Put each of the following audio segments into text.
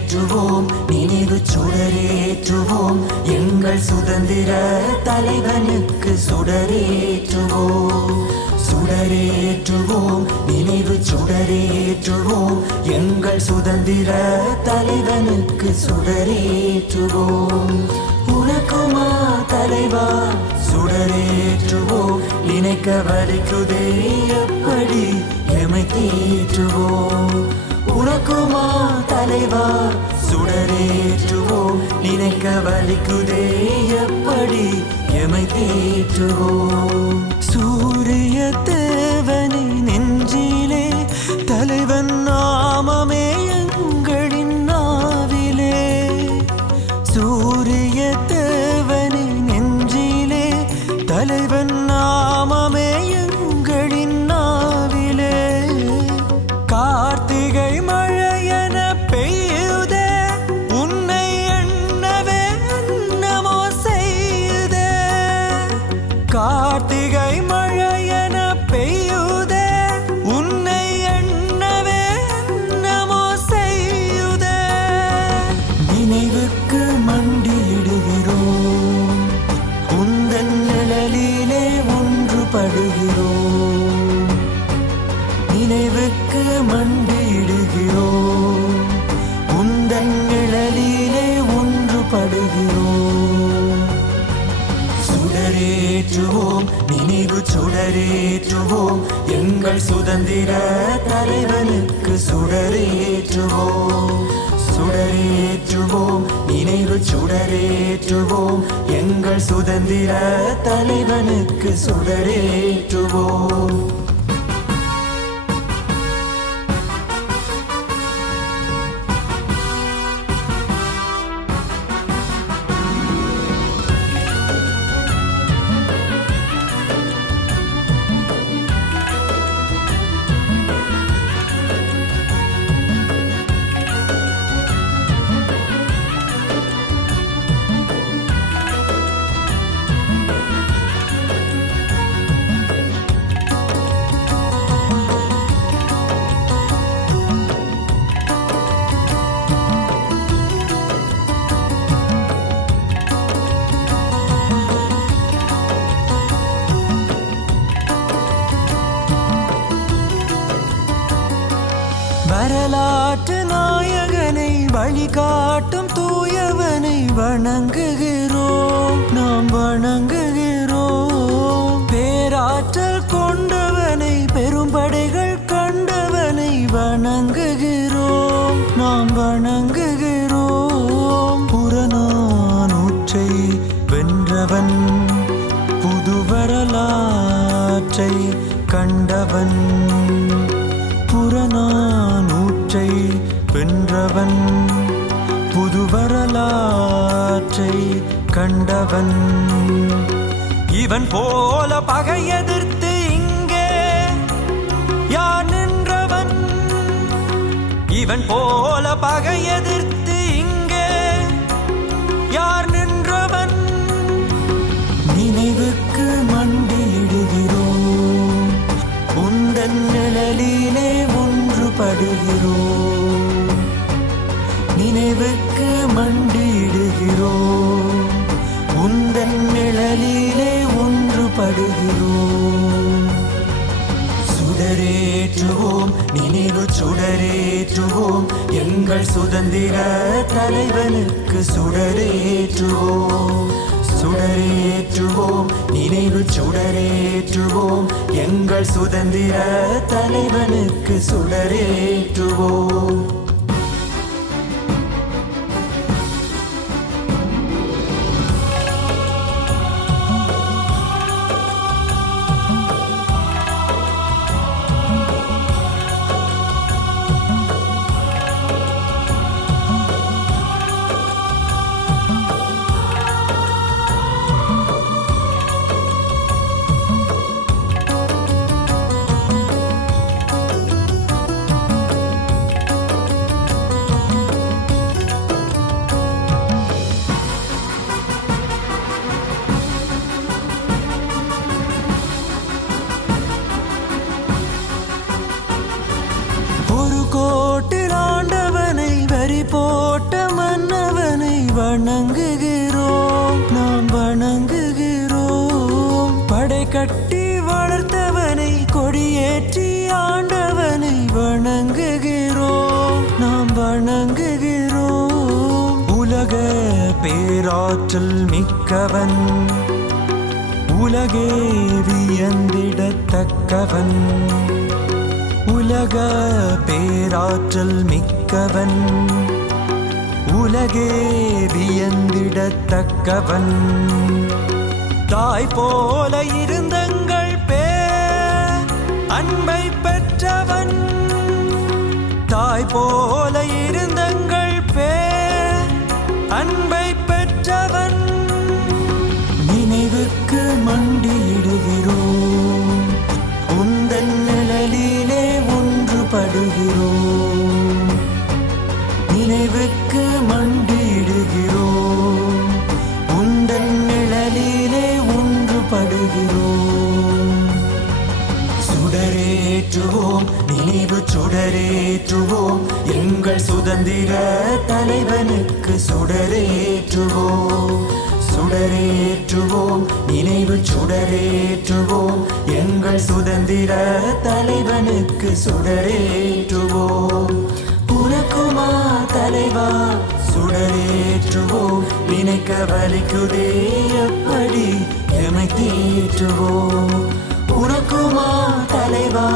ஏற்றுவோம். நினைவு சுடரேற்றுவோம் எங்கள் சுதந்திர தலைவனுக்கு சுடரேற்றுவோம் சுடரேற்றுவோம் நினைவு சுடரேற்றுவோம் எங்கள் சுதந்திர தலைவனுக்கு சுடரேற்றுவோம் உனக்குமா தலைவா? சுடரேற்றுவோம் நினைக்க வலிக்குதே எப்படி? எமை தேற்றுவோம். உனக்கும் தலைவா சுடரேற்றுவோம் நினைக்க வலிக்குதே எப்படி எமை தேற்றுவோம் சூரியத்தை சுடரேற்றுவோம் நினைவு சுடரேற்றுவோம். எங்கள் சுதந்திர தலைவனுக்கு சுடரேற்றுவோம். சுடரேற்றுவோம். நினைவு சுடரேற்றுவோம். எங்கள் சுதந்திர தலைவனுக்கு சுடரேற்றுவோம். வரலாற்று நாயகனை வழிகாட்டும் தூயவனை வணங்குகிறோம். நாம் வணங்குகிறோம். பேராற்றல் கொண்டவனை பெரும்படைகள் கண்டவனை வணங்குகிறோம். நாம் வணங்குகிறோம். புறநானூற்றை வென்றவன் புது வரலாற்றை கண்டவன். வென்றவன் புது வரலாற்றை கண்டவன். இவன் போல பகை எதிர்த்து இங்கே யார் நின்றவன்? இவன் போல பகை எதிர்த்து இங்கே யார் நின்றவன்? நினைவுக்கு மண்டியிடுகிறோம் உந்தன் நிழலிலே ஒன்றுபடுகிறோம். பாடுகிறோம். சுடரேற்றுவோம் நினைவு சுடரேற்றுவோம். எங்கள் சுதந்திர தலைவனுக்கு சுடரேற்றுவோம். சுடரேற்றுவோம் நினைவு சுடரேற்றுவோம். எங்கள் சுதந்திர தலைவனுக்கு சுடரேற்றுவோம். கோட்டில் ஆண்டவனை வரி போட்ட மன்னவனை வணங்குகிறோம். நாம் வணங்குகிறோம். படை கட்டி வளர்த்தவனை கொடியேற்றி ஆண்டவனை வணங்குகிறோம். நாம் வணங்குகிறோம். உலக பேராற்றல் மிக்கவன். உலகே வியந்திடத்தக்கவன். உலக பேராற்றல் மிக்கவன். உலகே வியந்திடத்தக்கவன். தாய் போல இருந்தங்கள் பேர் அன்பை பெற்றவன். தாய் போல இருந்தங்கள் பேர் அன்பை ஒன்றுபடுகிறோம் நினைவுக்கு மண்டியிடுகிறோம் உந்தன் நிழலிலே ஒன்றுபடுகிறோம். சுடரேற்றுவோம் நினைவு சுடரேற்றுவோம். எங்கள் சுதந்திர தலைவனுக்கு சுடரேற்றுவோம். சுடரேற்றுவோம் நினைவு சுடரேற்றுவோம். எங்கள் சுதந்திர தலைவனுக்கு சுடரேற்றுவோம். உனக்குமா தலைவா சுடரேற்றுவோம். நினைக்க வலிக்குதே எப்படி எமை தேற்றுவோம். உனக்குமா தலைவா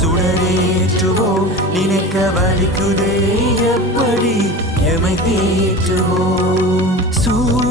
சுடரேற்றுவோம். நினைக்க வலிக்குதே எப்படி எமை தேற்றுவோம். சூரிய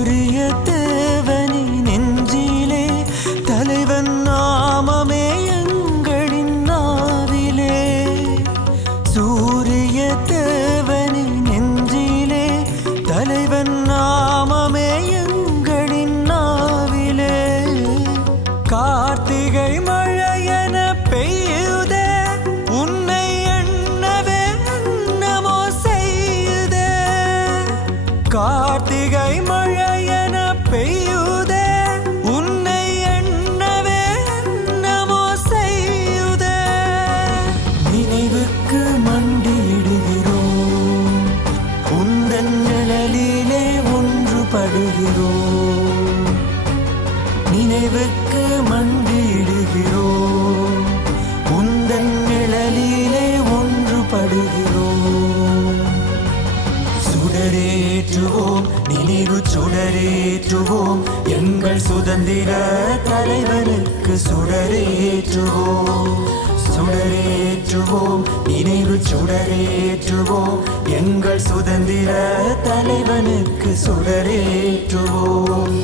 நினைவுக்கு மண்டியிடுகிறோம். உந்தன் நிழலிலே ஒன்றுபடுகிறோம். நினைவுக்கு மண்டியிடுகிறோம். உந்தன் நிழலிலே ஒன்றுபடுகிறோம். சுடரேற்றுவோம் நினைவு சுடரேற்றுவோம். எங்கள் சுதந்திர தலைவனுக்கு சுடரேற்றுவோம். சுடரேற்றுவோம். நினைவு சுடரேற்றுவோம். எங்கள் சுதந்திர தலைவனுக்கு சுடரேற்றுவோம்.